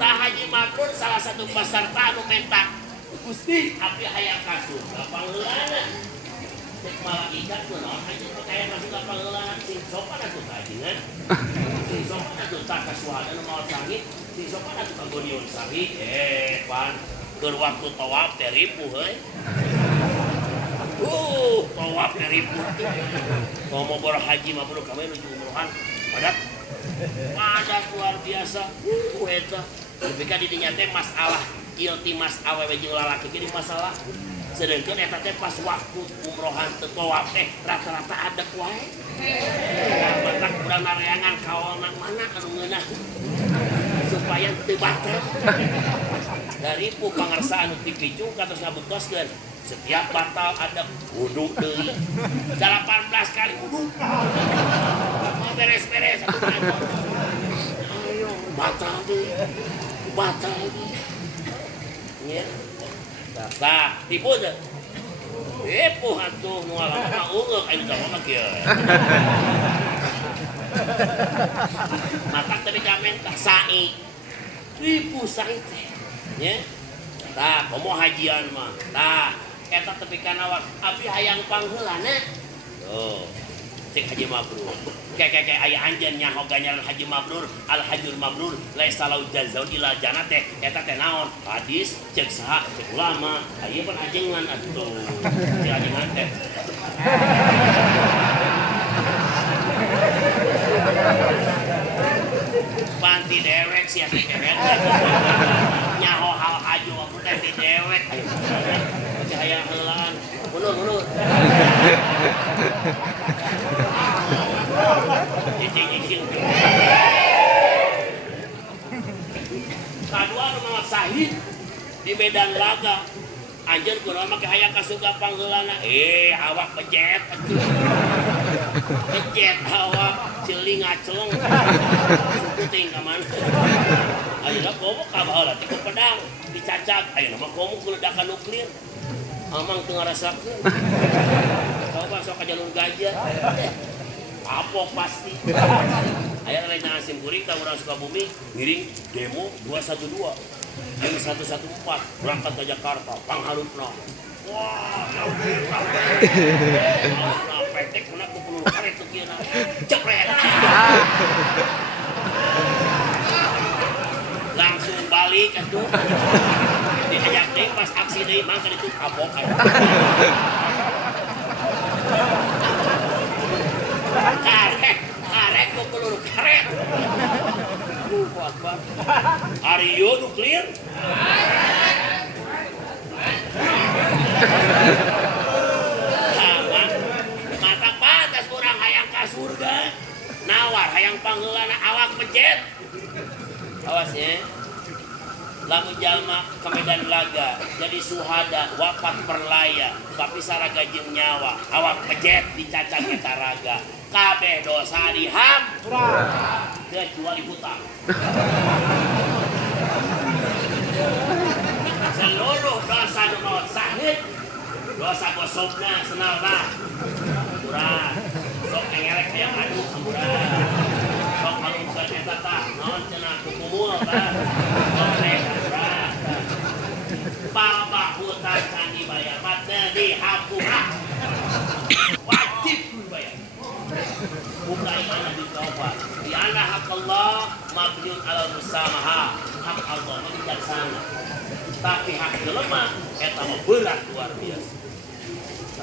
Tah haji mabrur salah satu peserta anu mentak. Gusti, abdi hayang kasur. Pangeulana. Cek malaikat tuh naon haji kaya masuk pangeulana sing sopan atuh kajian. Sing sopan atuh tak kasuhada nu maot sangit, sing sopan atuh kagoniun sangit. Pan keur waktu tawaf teh ripuh heuy. Tawaf ribut. Mau berhaji mabrur ka menuju umrohan. Padat luar biasa. Eta. Tapi kan di dinya teh masalah iltimas awewe jeung lalaki ge masalah. Sedengkeun eta teh pas waktu umrohan teu tawaf teh rata-rata adek wae. Batak urang nareangan kaolna mana anu ngeunah supaya teu batal. Dari pu pangarsaan nu tipicung katos ngabutoskeun. Setiap batal ada wudu deui. 18 kali wudu. Mau beres-beres atuh mah. Ayo batal deui. Batal deui. Nya. Tah, tipu teh. Tipu atuh nu alama mah ungeuk aya teh mah kieu. Matak teh dijamen tah sai. Tipu sai teh. Nya. Tah, komo hajian mah. Tah, eta tepi kana abdi hayang pangheulana. Tuh. Cek Haji Mabrur. Kayak aya anjeun nyaho ganjaran Haji Mabrur, al hajjul mabrur laisa lahu jazaa'un illa jannah teh. Eta teh naon? Hadis cek saha? Cek ulama. Aya pun ajengan atuh. Cek ajengan teh. Panti dewek sia teh keren. Nyaho hal Haji Mabrur teh di dewek. Cek aya heulaan. Mundur. Kadua nu maot sahid di medan laga. Anjeun kunaon make hayang kasuga pangheulana. Awak pejet atuh. Pejet awak ceuling ngaceleng. Sukuting ka mana. Ayeuna komo ka baheula teh pedang dicacak. Ayeuna mah komo ku ledakan nuklir. Amang teu ngarasakeun. Coba sok ka jalur gajah. Apok pasti. Aya rencana simkuring ka urang Sukabumi ngiring demo 212. Yang 114 berangkat ke Jakarta, pangharupna. Wah, nah, petek kena ku peluru karet teu kieu na. Cepret. Langsung balik atuh. Diajak deui pas aksi deui mangka ditu kapok aya. Karet ku peluru karet. Akbar. Aryo nuklir. Mata pantas kurang hayang ka surga. Nawar hayang pangheulana awak pejet. Awas ya. Lamun jalma ke medan laga jadi suhada wafat perlaya tapi saraga jeung nyawa awak pejet dicacak eta raga kabeh dosa dihampura kecuali hutang. Seluruh dosa nu maot sahid dosa gosokna senalna hampura sok engelek hayang adu hampura sok ngalungkeun eta tah naon cenah kukumul tah sok hampura babak hutang can dibayar padahal dihampura wajib dibayar. Bukan mana dicoba. Di anna hak Allah mabniun ala musamaha. Hak Allah mah bijaksana. Tapi hak jelema eta mah berat luar biasa.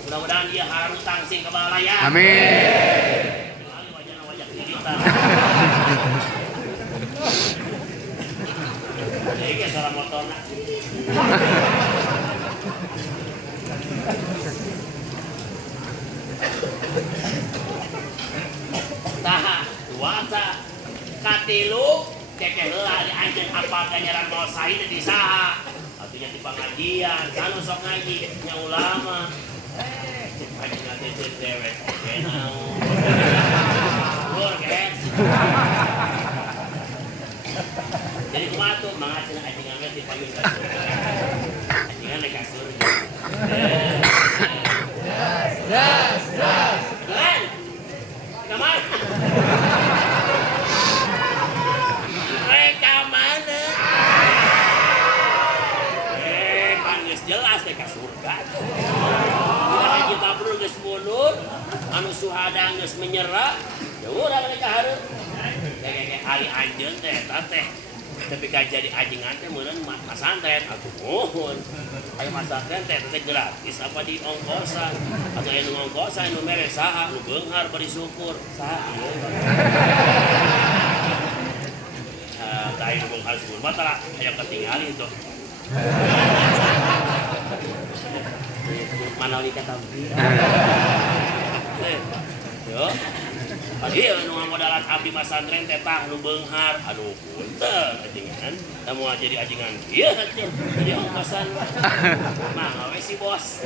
Mudah-mudahan dia harus tangsing ke balaya. Amin. Wajah kita. Jadi salah motorna. Taha duata katilu keke heula di anjeun apal ganjaran maot sahid di saha atunya di pengajian anu sok ngaji nya ulama ngaji nanti dewek oke naon lur guys jadi kumaha tuh mangajeun ajengan we di payun ka surga ajengan ka surga das Kamar. Mereka mana? Kan geus jelas teh ka surga. Bila Haji Mabrur geus mundur, anu suhada geus menyerah, ya urang mereka hareup. Kayak ari anjeun teh eta teh. Tapi ka jadi ajengan teh meureun masantren atuh mohon. Aya masantren teh gratis apa di ongkosan. Atau anu ongkosan anu mere saha nu beunghar bari syukur. Saha ieu? Tah anu beunghar syukur mah tara aya ketingali itu. Mana li kata yo. Adi anu ngamodalan abdi masantren teh tah nu beunghar aduh punten ajengan tamu jadi ajengan ieu atuh jadi ongkosan mah we si bos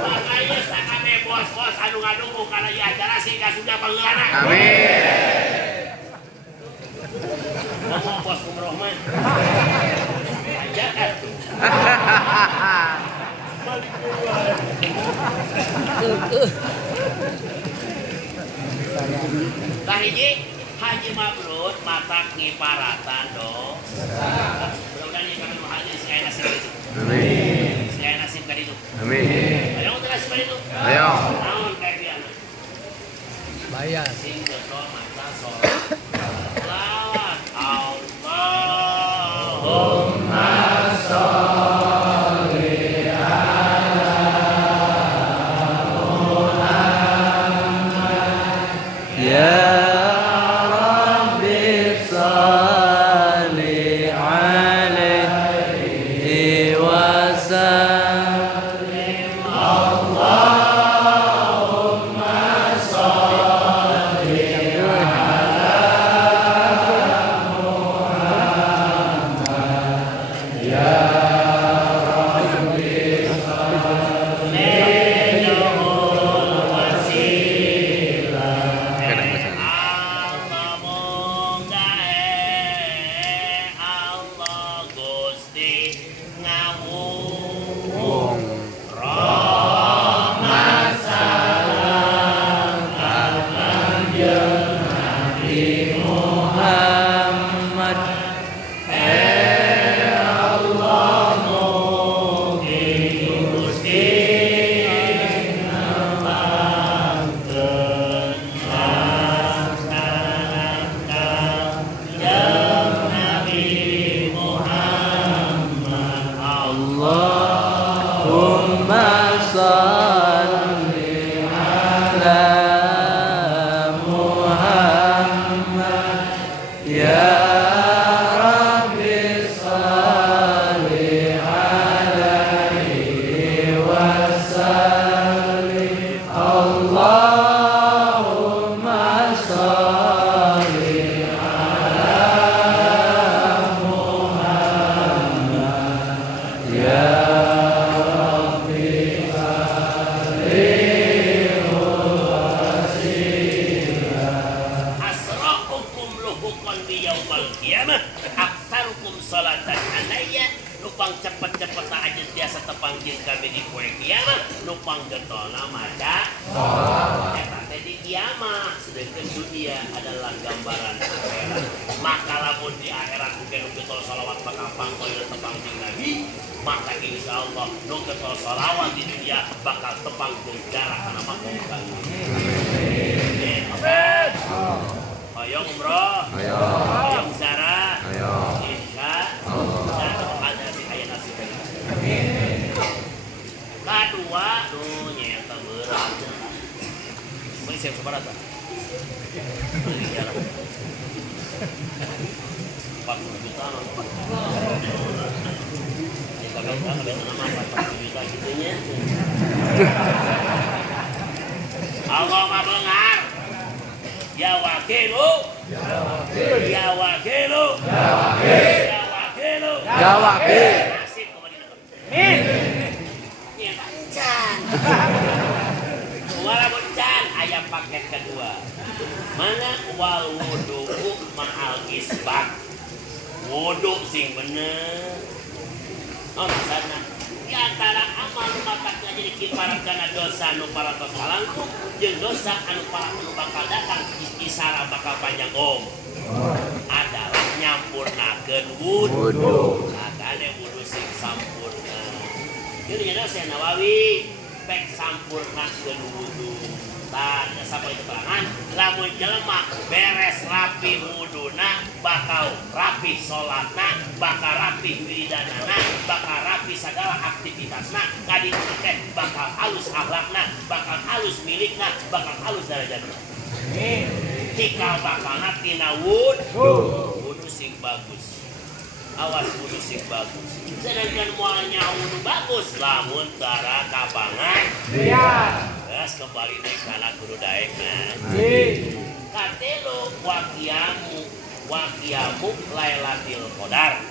makanya sakane bos-bos anu ngadukung kana ieu acara sih kasuda pangeulana amin ngomong bos umroh mah aja Tah hiji Haji mabrur mata ngiparatan dong. Mudah-mudahan yang kami mahal ini sekali nasib itu. Amin. Sekali nasib kali itu. Amin. Ayo untuk nasib kali itu. Ayo. Naon kayak biasa. Bayar. Sing jatuh mata sholat. Lawat Allahumma sholli Ya Rabbi salli alaihi wa sallim Allahumma salli Allah mongga Allah Gusti ngawung rahmat Muhammad Allahumma salli ala Muhammad Ya Rabbi salli alaihi wa sallim Allahumma salli ala Muhammad Ya asra'ukum luhukon di yaumal qiyamah aksarukum salatan alayya nupang cepet-cepet aja biasa tepanggil kami di poe kiamah nupang getona maca eta teh di kiamah sedangkan dunia adalah gambaran akhirat maka lamun di akhirat mungkin nu getol salawat bakal pangkoil tepanggil nabi maka insyaallah nu getol salawat di dunia bakal tepanggil jarak kana makokan amin. Ayo umroh, ayo zara, insya Allah ada si ayah nasi tadi. Kedua, tuh nyata berat. Ini siapa separat tak? Ini jalan. 40 juta nonton. Ini kalau nama 40 juta gitunya. Allah mah bengar. Ya wakilu, ya wakilu, ya wakilu, Ya Wakil nasib kembali nak. Amin. Ya can. Wala can ayam paket kedua. Mana wal wudu ma'al isbat. Wudu sing bener. Oh sana. Di antara amal mata jadi kiparat kana dosa nu paratos alangkung jeung dosa anu bakal datang isara bakal panjang adalah nyampurnakeun wudu. Adane wudu sing sampurna. Ieu nya Syekh Nawawi pek sampurnakeun wudu. Tah sampai keterangan lamun jelema beres rapi wuduna bakal rapi salatna, bakal rapi wiridanana, bakal rapi segala aktivitasna, kaditu teh bakal halus akhlakna, bakal halus milikna, bakal halus darajatna. Amin. Tikal bakalna tina wudu sing bagus. Awas wudu sing bagus. Sedangkan moalnya wudu bagus lamun tara kabangan. Iya. Terus kembali naik kana guru daek kan. Katelo waqiyamu Lailatul Qadar.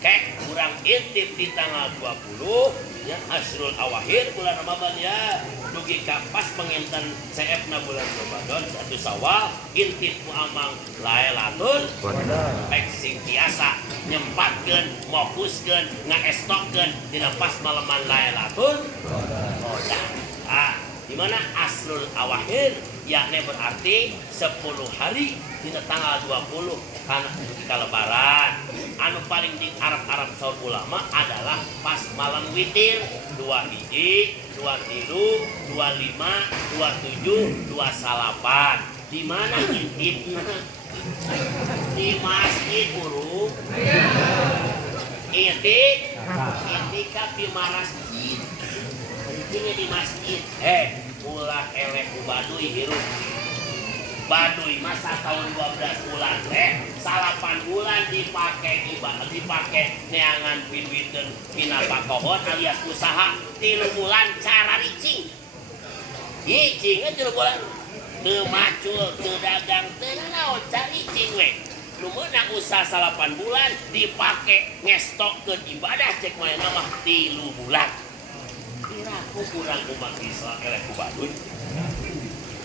Kek kurang intip di tanggal 20 ya Asrul Awakhir bulan Ramadan ya. Dugi ka pas penginten CF na bulan Ramadan 1 Syawal intip ku amang Lailatul Qadar. Pek sing biasa nyempatkeun, mokuskeun, ngaestokkeun dina pas maleman Lailatul Qadar. Di mana Asrul Awakhir yakni berarti 10 hari dina tanggal 20 karena ketika lebaran. Anu paling di Arab saur ulama adalah pas malam witir 2 hiji, 2 tilu, 25, 27, 28. Di mana ngintipna? Di masjid burung. Itikaf di masjid. Ini di masjid. Ulah eleh ku baduy hirup. Baduy masa tahun 12 bulan 8 bulan dipake ibadah, dipake neangan pinwiteun pina pakohon alias usaha 3 bulan cara ricing. Ricing 3 bulan. Teu macul, teu dagang, teu naon cara ricing we. Nu meunang usaha 8 bulan dipake ngestokkeun ibadah cek manehna mah 3 bulan. Kira-kira kurang umat Islam eleh ku baduy.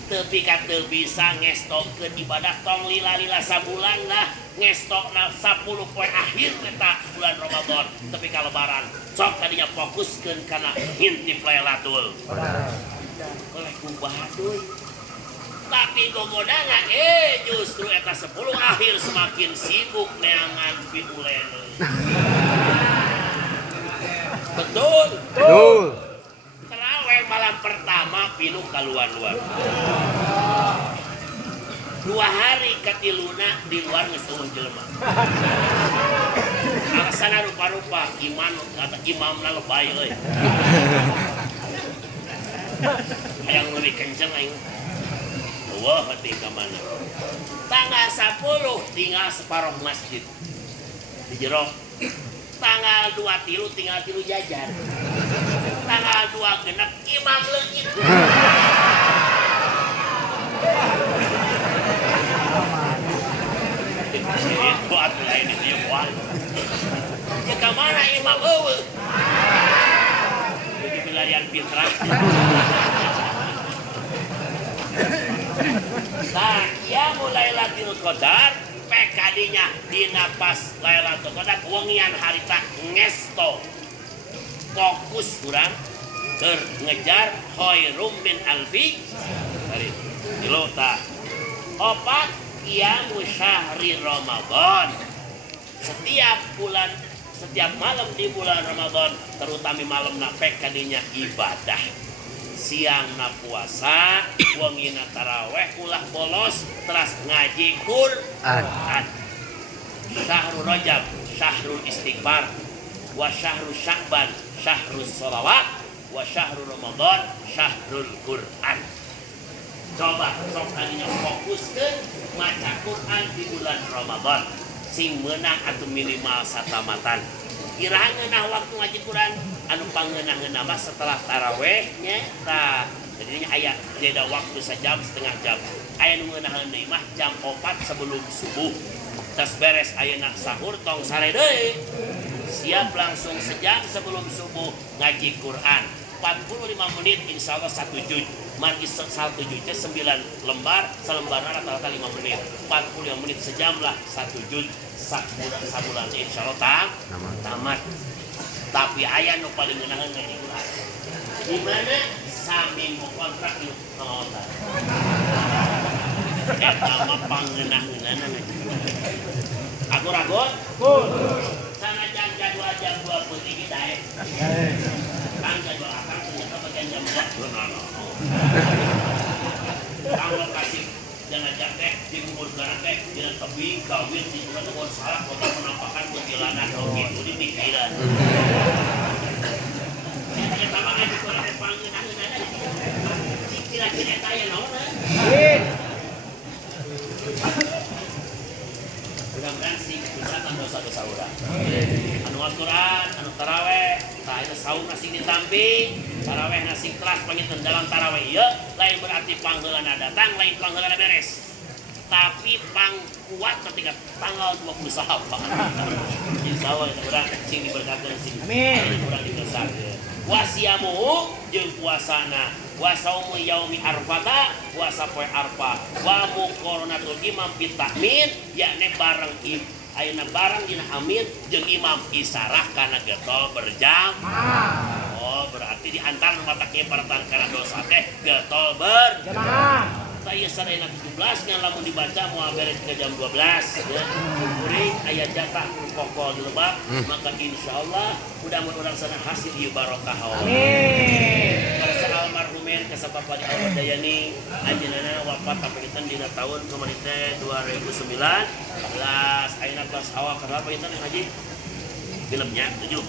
Tapi teu bisa ngestokkeun ibadah tong lila-lila sabulan lah ngestokna 10 poe akhir eta bulan Ramadan tapi ka lebaran sok kadinya fokuskeun kana ngintip Lailatul oleh ku baduy. Tapi gogodana justru eta 10 akhir semakin sibuk neangan piulen. Betul. Terawih malam pertama pilu kaluar-luar. 2 hari katiluna di luar geus eueuh jelema. Alasanna rupa-rupa imamna lebay euy. Hayang leuwih kenceng aing. Wah, hati ka mana. Tanggal 10 tinggal separuh masjid. Di jero. Tanggal 2 tilu tinggal tilu jajan. Tanggal 2 genep imam leungit. Itu atuh lain di dieu moal. Ya ka mana imam eueuh? Di pilarian Pinterah. Nah, ya mulai Lailatul Qadar PKD-nya dina pas Lailatul Qadar wengian harita ngesto fokus kurang keur ngejar khairum min alfi hari kilo ta opat qiyamu syahri Ramadan. Setiap malam di bulan Ramadan terutama malamna PKD-nya ibadah. Siangna puasa, wengina taraweh ulah bolos, teras ngaji Quran. Syahrul Rajab, syahrul istighfar, wa syahrul Sya'ban, syahrul sholawat, wa syahrul Ramadan, syahrul Quran. Coba sok tadinya fokuskeun maca Quran di bulan Ramadan. Sing meunang atuh minimal satamatan. Kiraha ngeunah waktu ngaji Quran anu pangeunah-ngeunah mah setelah tarawehnya tah. Jadinya aya jeda waktu sejam setengah jam. Aya nu ngeunaheun deui mah jam 4 sebelum subuh. Tas beres ayeuna sahur tong sare deui. Siap langsung sejam sebelum subuh ngaji Quran. 45 menit insyaallah 1 juz. Margi 1 juznya 9 lembar, selembarna rata-rata 5 menit. 45 menit sejam lah 1 juz. Sabulan insyaallah tamat. Tapi aya nu paling ngeunaheun ngaji Quran. Di mana saminggu kontrak nu ngawontan. Eta mah pangeunah-eunana ngaji Quran. Agur-agur? Sanajan jadwal jam 2 putih kita Kang jadwal akang ternyata bagian jam 2. Kang lokasi jenazah teh di kubur garang teh dina tebing kawin di mana mau salah foto penampakan perjalanan gitu di pikiran. Saya sama ngaji Quran pangeunah-eunana. Kira-kira tanya naon? Mudah-mudahan sih bisa dosa-dosa urang. Anu Al-Quran, anu taraweh, tah eta saumna sing ditampi, taraweh sing teras panginten dalam taraweh ieu lain berarti pangheulana datang, lain pangheulana beres. Tapi pangkuat ketika tanggal 29. Insyaallah eta urang sing diberkatkeun sing. Amin. Urang dibesarkeun. Wasiamu jeung puasana. Wa saumu yaumi arfata puasa poe arfa wa muqaranatul imam bitakmin yakni bareng ayeuna bareng dina amin jeung imam isarah kana getol berjamaah. Oh berarti di antara mataknya pertang kana dosa teh getol berjamaah. aya sadayana 17 nya lamun dibaca mau beres ke jam 12 ya. Kuring aya jatah pokok di Lebak, maka insyaallah mudah-mudahan sana hasil ieu barokah. Amin. Para almarhumin kasabab di Al-Dayani anjeunna wafat kapengitan dina tahun kemarin teh 2009. Ayeuna kelas awal berapa itu Haji? Filmnya 7.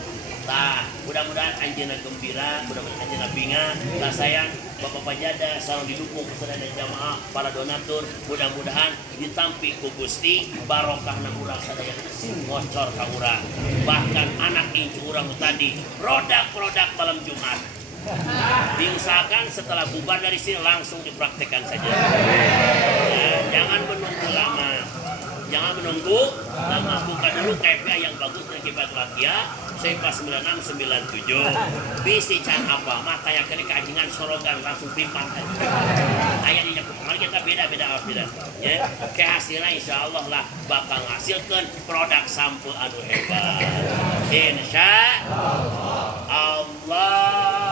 Tah, mudah-mudahan anjeunna gembira, mudah-mudahan anjeunna binga, tah sayang Bapak Pajada selalu didukung kepada jamaah para donatur, mudah-mudahan ditampi ku Gusti barokahna urang sadaya ngocor ka urang. Bahkan anak incu urang tadi produk-produk malam Jumat. Diusahakan setelah bubar dari sini langsung dipraktekkan saja. Ya, jangan menunggu lama. Jangan menunggu lama, buka dulu KPA yang bagus dan kibat lakia Sepa 9697 bisi can apa mah kayak kena keajingan sorogan langsung pimpang ayah di nyakup kemarin kita beda-beda harus beda ya kehasilnya insya Allah lah bakal ngasilkan produk sampul anu hebat insya Allah.